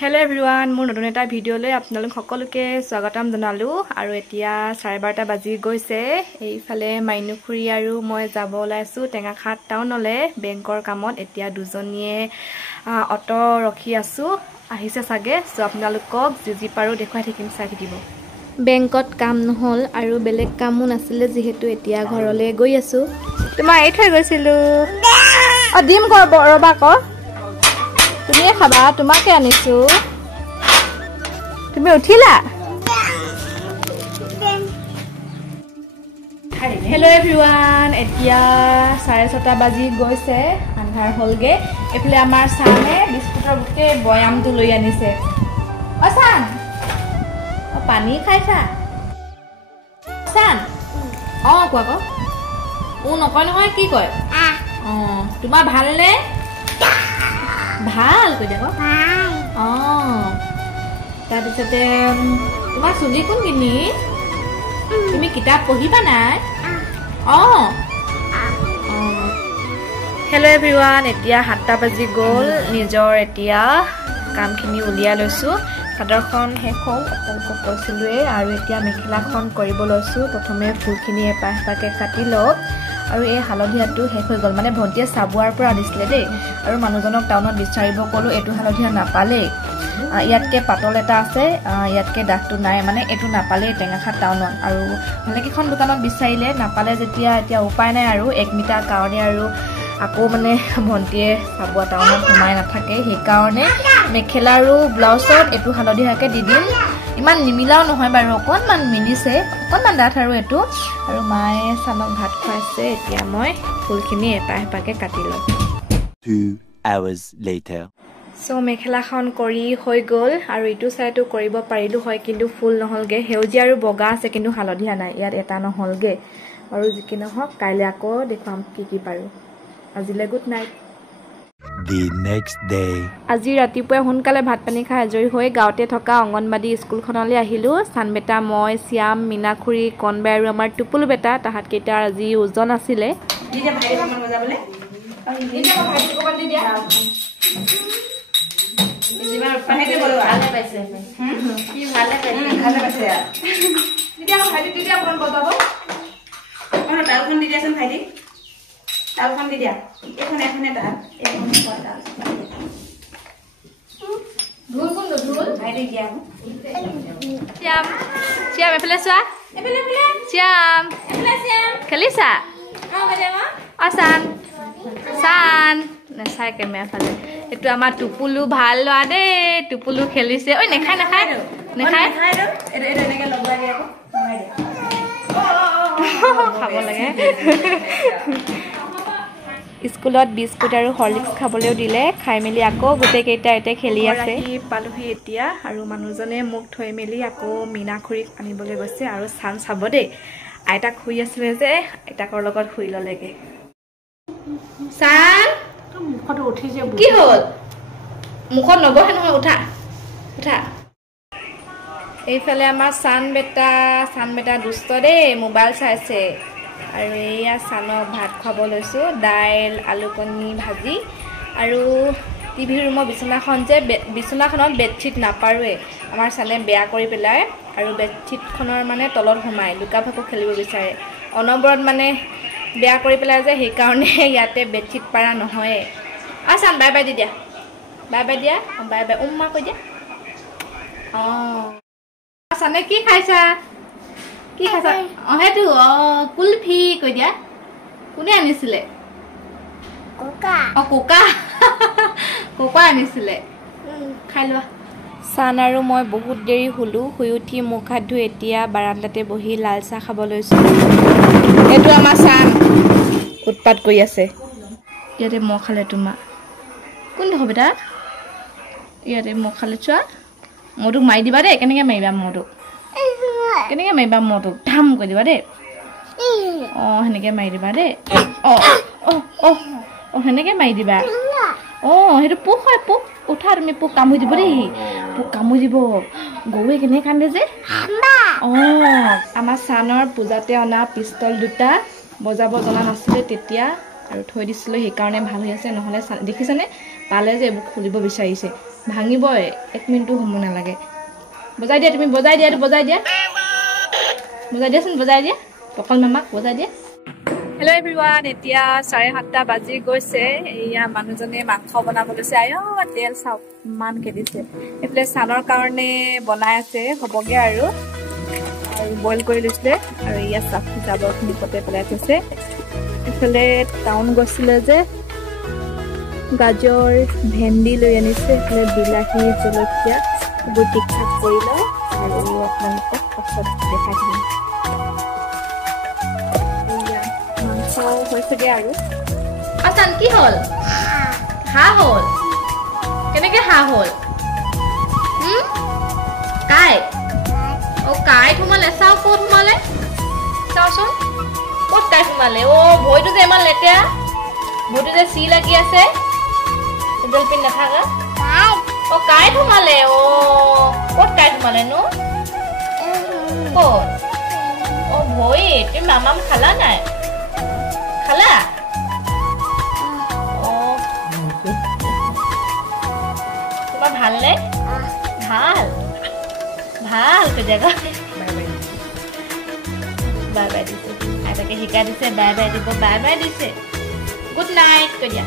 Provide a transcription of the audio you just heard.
Hello everyone, মোৰ নতুন এটা ভিডিঅ'লৈ আপোনালোক সকলোকে স্বাগতম জনালো আৰু এতিয়া 12:30 বাজি গৈছে এইফালে মাইনুখুৰী আৰু মই যাব ওলাইছো টেঙাখাট টাউনলে বেংকৰ কামত এতিয়া দুজনীয়ে অটো ৰখি আছো আহিছে সাগে সো আপোনালোকক জিজি পাৰো দেখুৱাই থাকিম চাই থাকিব বেংকত কাম নহল আৰু বেলেগ কামো নাছিলে যেহেতু এতিয়া ঘৰলৈ গৈ আছো তোমাৰ এই থৈ গৈছিলো দিম ৰবা ক তুমি খাবা তোমাকে আনিছো তুমি উঠিলা Hello everyone এতিয়া 6:30 বাজি গৈছে আন্ধাৰ হলগে এফালে আমাৰ সানে বিস্কুটৰ বুকে বয়ামটো লৈ আনিছে অসান পানী খাইছা সান কোৱা ক ও নকয় নহয় কি কয় তোমাৰ ভাল নে ভাল কৈ দেখো তাৰ পিছতে তোমাৰ চুলি কোন কিনি তুমি কিতাপ পঢ়িবা নাই হেল্ল' এভৰিৱান এতিয়া 7টা বাজি গ'ল নিজৰ এতিয়া কামখিনি উলিয়াই লৈছো চাদৰখন শেষ হ'ল আপোনালোকক কৈছিলোৱে আৰু এতিয়া মেখেলাখন কৰিব লৈছো প্ৰথমে ফুলখিনি এপাহপাকে কাটি লওঁ আৰু এই হালধিয়াটো শেষ হৈ গ'ল মানে ভন্টিয়ে সাবুৱাৰ পৰা আনিছিলে দেই আৰু মানুহজনক টাউনত বিচাৰিব ক'লো এটো হালধিয়া নাপালে ইয়াতকে পাতল এটা আছে ইয়াতকে ডাকটো নাই মানে এটো নাপালে টেঙাখাট টাউনত আৰু ভালেকিখন দোকানত বিচাৰিলে নাপালে যেতিয়া এতিয়া উপায় নাই আৰু 1 মিটাৰ কাৰণে আৰু আকৌ মানে ভন্টিয়ে সাবুৱা টাউনত সোমাই নাথাকে সেই কাৰণে মেখেলা আৰু ব্লাউজত এটো হালধিয়াকে দি দিম ইমান নিমিলাও নহয় বাৰু অকনমান মিলিছে অকনমান ডাঠ আৰু এটো আৰু মায়ে সানক ভাত খুৱাইছে এতিয়া মই ফুলখিনি এপাহপাকে কাটি লওঁ 2 hours later সো মেখেলাখন কৰি হৈ গ'ল আৰু ইটো সাইডটো কৰিব পাৰিলো হয় কিন্তু ফুল নহলগে হেউজি আৰু বগা আছে কিন্তু হালধিয়া নাই ইয়াত এটা নহলগে আৰু যিকি নহক কাইলে আকৌ দেখুৱাম কি পাৰো আজিলে good night The next day আজি ৰাতিপুৱা সোনকালে ভাত পানী খাই আজৰি হৈ গাঁৱতে থকা অংগনবাদী স্কুলখনলৈ আহিলো সানবেটা মই শ্যাম মিনাখুৰী কনবাই আৰু আমাৰ টুপুলু বেটা তাহাত কেইটা আজি ওজন আছিলে দিদে ভাই সমান বজাবলে দিদে ভাই কমান দি দিয়া জিমা পাহেতে বলো ভালে পাইছে কি ভালে পাইছে দিদে ভাই দিদে কোন বজাবো কোন তালখন দি দিয়াছেন ভাইটি তালখন দি দিয়া এখন তাল এখন পড়া ধুল কোন ধুল ভাইটি দিয়া শ্যাম এফালে চোৱা এফালে শ্যাম খেলিছা অসান সান নেচাই কেমেৰা ফালে এইটো আমাৰ টুপুলু ভাল লোৱা দেই টুপুলু খেলিছে ঐ নেখাই এনেকে লগলাই দিয়া খাব লাগে স্কুলত বিস্কুট আৰু হৰলিক্স খাবলৈও দিলে খাই মেলি আকৌ গোটেই কেইটা এতে খেলি আছে পালোহি এতিয়া আৰু মানুহজনে মোক থৈ মেলি আকৌ মিনাখুৰীক আনিবলৈ গৈছে আৰু সান চাব দেই আইতাক শুই আছিলে যে আইতাকৰ লগত শুই ললেগে সান মুখত উঠি যে কি হ'ল মুখত নবহে নহয় উঠা এইফালে আমাৰ সান বেটা দুষ্ট দেই মোবাইল চাইছে আৰু এয়া সানক ভাত খাব লৈছো দাইল আলু কণী ভাজি আৰু টিভি ৰুমৰ বিছনাখন যে বিছনাখনত বেডশিট নাপাৰোৱে আমাৰ সানে বেয়া কৰি পেলাই আৰু বেডশিটখনৰ মানে তলত সোমাই লুকা ভাকু খেলিব বিচাৰে অনবৰত মানে বেয়া কৰি পেলাই যে সেই কাৰণে ইয়াতে বেডশিট পাৰা নহয় সান বাই বাই দি দিয়া বাই বাই উম্মা কৈ দিয়া সানে কি খাইছা হেতু কুলফি কৈ দিয়া কোনে আনিছিলে কোকা আনিছিলে খাই লোৱা সান আৰু মই বহুত দেৰি শুলো শুই উঠি মুখ হাত ধুই এতিয়া বাৰান্দাতে বহি লাল চাহ খাব লৈছো এইটো আমাৰ সান উৎপাত কৰি আছে ইয়াতে মহ খালে তোমাৰ কোন দেখো বেটা ইয়াতে মহ খালে চোৱা মহটোক মাৰি দিবা দেই কেনেকৈ মাৰিবা মহটোক ধাম কৰি দিবা দেই সেনেকৈ মাৰি দিবা দেই সেনেকৈ মাৰি দিবা সেইটো পোক হয় পোক উঠা তুমি পোক কামুৰি দিব দেই পোক কামুৰি দিব গৰুৱে কেনেকৈ কান্দে যে আমাৰ সানৰ পূজাতে অনা পিষ্টল দুটা বজাব জনা নাছিলে তেতিয়া আৰু থৈ দিছিলো সেই কাৰণে ভাল হৈ আছে নহলে দেখিছানে পালে যে খুলিব বিচাৰিছে ভাঙিবই 1 মিনিটো সময় নালাগে বজাই দিয়া তুমি বজাই দিয়া বজাই দিয়াচোন বজাই দিয়া পকল মামাক বজাই দিয়া হেল্ল' এভৰিৱান এতিয়া 7:30 বাজি গৈছে এয়া মানুহজনে মাংস বনাব লৈছে তেল চাওক ইমান খেদিছে এইফালে চানৰ কাৰণে বনাই আছে হ'বগে আৰু বইল কৰি লৈছিলে আৰু ইয়া চাফ জাবৰখিনি পতে পেলাই থৈছে এইফালে টাউন গৈছিলে যে গাজৰ ভেন্দি লৈ আনিছে এইফালে বিলাহী জলকীয়া এইবোৰ ঠিক ঠাক কৰি লওঁ আৰু আপোনালোকক পাছত দেখাই দিম মাংস হৈছেগে আৰু আচান কি হ'ল হাঁহ হ'ল কেনেকে হাঁহ হ'ল কাই কাই সোমালে চাও ক'ত সোমালে চাওচোন ক'ত কাই সোমালে ভৰিটো যে ইমান লেতেৰা ভৰিটো যে চি লাগি আছে জলপিন নাথাকা কাই সোমালে ক'ত কাই সোমালে নো ক'ত ভৰি তুমি মামাম খালা নাই খালা তোমাৰ ভালনে ভাল ভাল কেতিয়াবা বাই বাই দিছে আইতাকে শিকাই দিছে বাই বাই দিব বাই বাই দিছে গুড নাইট কৈ দিয়া